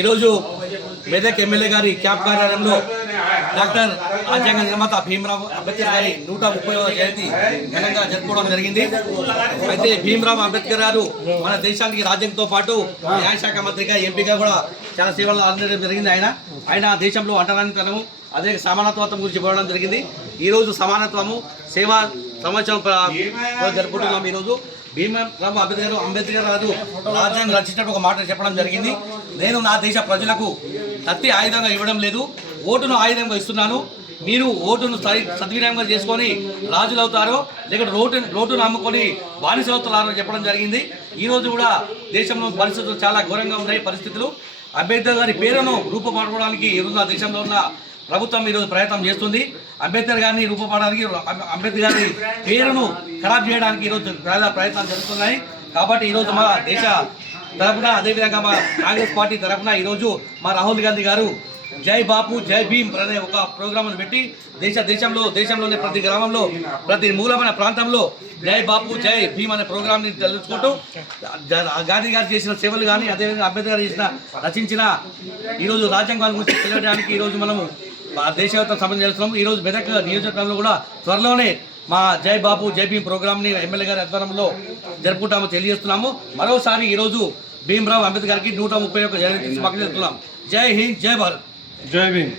ఈరోజు మెదక్ ఎమ్మెల్యే గారి క్యాంప్ కార్యాలయంలో డాక్టర్ రాజ్యాంగ నిర్మాత భీమరావ్ అంబేద్కర్ గారి 130వ జయంతి ఘనంగా జరుపుకోవడం జరిగింది. అయితే భీమరావ్ అంబేద్కర్ గారు మన దేశానికి రాజ్యాంగంతో పాటు న్యాయశాఖ మంత్రిగా ఎంపీగా కూడా చాలా సేవలు అందించడం జరిగింది. ఆయన దేశంలో అంటరానితనము అదే సమానత్వం గురించి పోవడం జరిగింది. ఈరోజు సమానత్వము సేవా సంవత్సరం జరుపుకుంటున్నాం. ఈరోజు భీమరావ్ అంబేద్కర్ గారు రాజ్యాంగం రచించినప్పుడు ఒక మాట చెప్పడం జరిగింది. నేను నా దేశ ప్రజలకు కత్తి ఆయుధంగా ఇవ్వడం లేదు, ఓటును ఆయుధంగా ఇస్తున్నాను. మీరు ఓటును సద్వినియోగంగా చేసుకొని రాజులు అవుతారో లేకపోతే రోడ్డును అమ్ముకొని బానిసలు అవుతారో చెప్పడం జరిగింది. ఈరోజు కూడా దేశంలో పరిస్థితులు చాలా ఘోరంగా ఉన్నాయి. పరిస్థితులు అంబేద్కర్ గారి పేరును రూపుమాడుకోవడానికి ఈరోజు ఆ దేశంలో ఉన్న ప్రభుత్వం ఈరోజు ప్రయత్నం చేస్తుంది. అంబేద్కర్ గారిని రూపపడడానికి, అంబేద్కర్ గారి పేరును ఖరాబ్ చేయడానికి ఈరోజు ప్రయత్నాలు జరుగుతున్నాయి. కాబట్టి ఈరోజు మా దేశ తరఫున అదేవిధంగా మా కాంగ్రెస్ పార్టీ తరఫున ఈరోజు మా రాహుల్ గాంధీ గారు జై బాపు జై భీమ్ అనే ఒక ప్రోగ్రాంను పెట్టి దేశంలోని ప్రతి గ్రామంలో ప్రతి మూలమైన ప్రాంతంలో జై బాపు జై భీమ్ అనే ప్రోగ్రాంని తెలుసుకుంటూ గాంధీ గారు చేసిన సేవలు కానీ అదేవిధంగా అంబేద్కర్ రచించిన ఈరోజు రాజ్యాంగాన్ని గురించి తెలియడానికి ఈరోజు మనము దేశవ్యాప్తంగా సంబంధం చేస్తున్నాం. ఈరోజు మెదక్ నియోజకవర్గంలో కూడా త్వరలోనే మా జై బాపు జై భీమ్ ప్రోగ్రామ్ని ఎమ్మెల్యే గారి ఆధ్వర్యంలో జరుపుకుంటామో తెలియజేస్తున్నాము. మరోసారి ఈరోజు భీమరావ్ అంబేద్కర్కి 131 జయంతి శుభాకాంక్షలు చెప్తున్నాం. జై హింద్, జై భారత్, జై భీమ్.